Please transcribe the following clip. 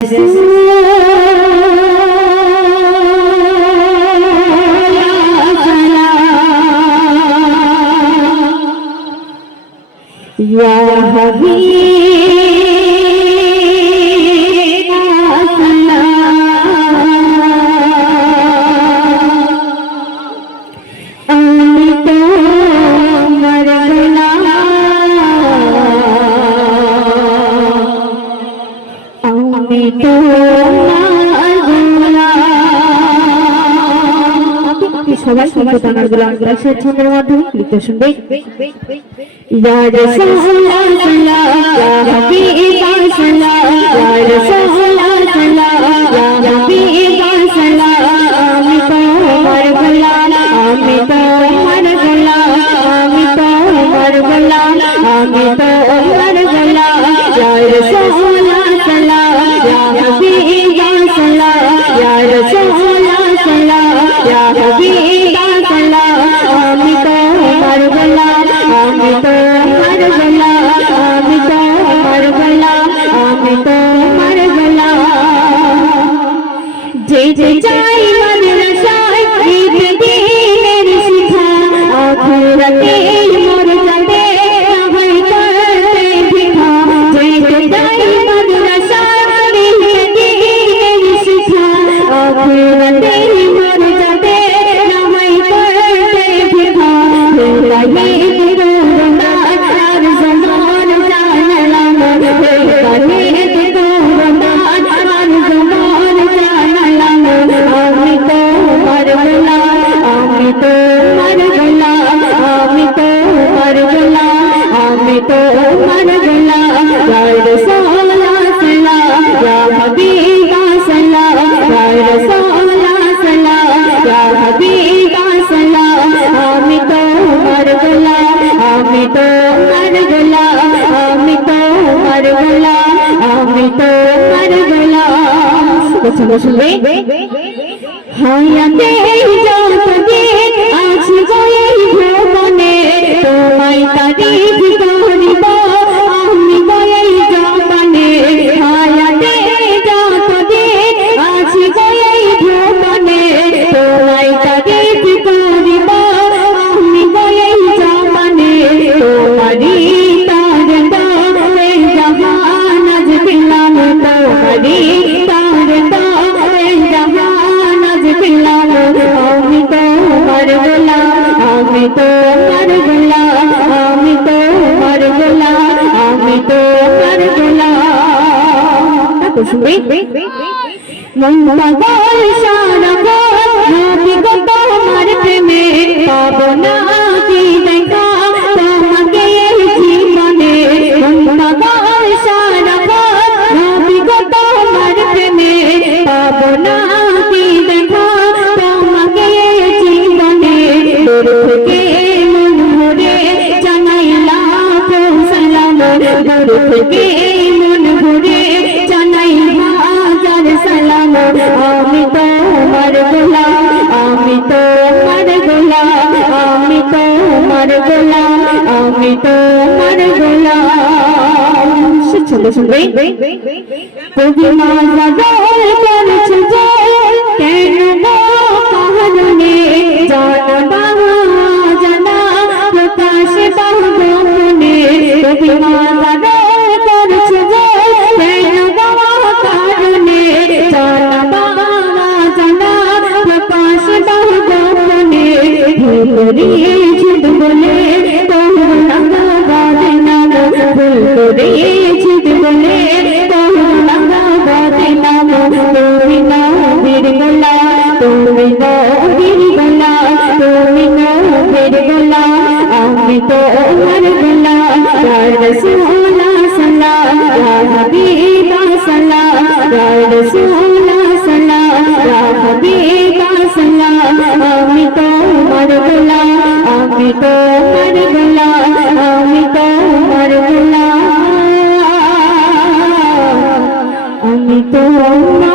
Ya Habib গোলাম আপনি সবাই সবাই তানার গোলাম গোলাম ছন্দের মাধ্যমে লিখতে শুনবে ইয়া রাসূলুল্লাহ ইয়া হাবিবাল্লাহ ইয়া রাসূলুল্লাহ ইয়া হাবিবাল্লাহ আমি তোমার গোলাম আমি তোমার গোলাম ইয়া ইয়া হাবিবাল্লাহ ইয়া রাসূলুল্লাহ ইয়া হাবিবাল্লাহ আমি তোমার গোলাম আমি তোমার শুনবে শুনবে হায়াতে যতদিন আছি গই ভুবনে তোমায় তারিফ তোমার গোলা আমি তোমার গোলা আমি তোমার গোলাম। শুনবে? মন পাগল সারা নদী গো তোমার প্রেমে পাবো না কি তোমার গোলাম, আমি তোমার গোলাম। শুনবে শুনবে কবি মাঝা জল করছে যে কেন গো জানবা, জানা বলে তো